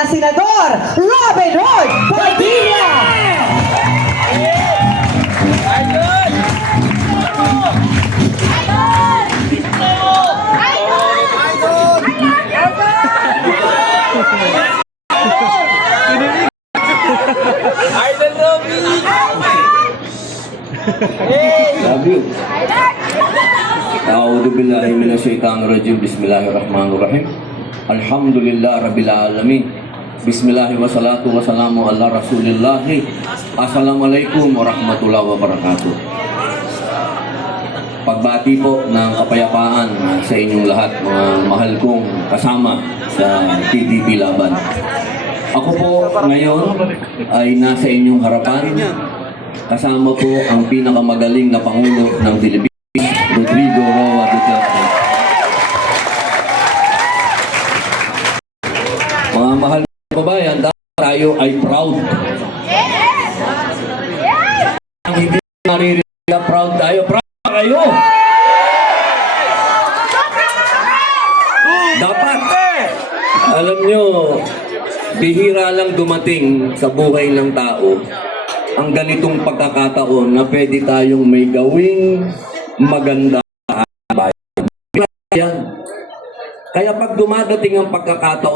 na Senador Robin Hood Padilla! Idol Robin! Love you. A'udhu billahi minasyaitanir rajim. Bismillahirrahmanirrahim. Alhamdulillah rabbil alamin. Bismillah wa salatu wa salamu ala rasulillah. Assalamualaikum warahmatullahi wabarakatuh. Pagbati po ng kapayapaan sa inyong lahat, mga mahal kong kasama sa TTP Laban. Ako po ngayon ay nasa inyong harapan. Kasama po ang pinakamagaling na Pangulo ng Pilipinas, Rodrigo Roa Duterte. Mga mahal na kababayan, tayo ay proud. Ang hindi maririnig na proud tayo, proud kayo! Dapat, alam nyo, bihira lang dumating sa buhay ng tao ang ganitong pagkakataon na pwede tayong may gawing maganda sa bayan. Kaya pag dumadating ang pagkakataon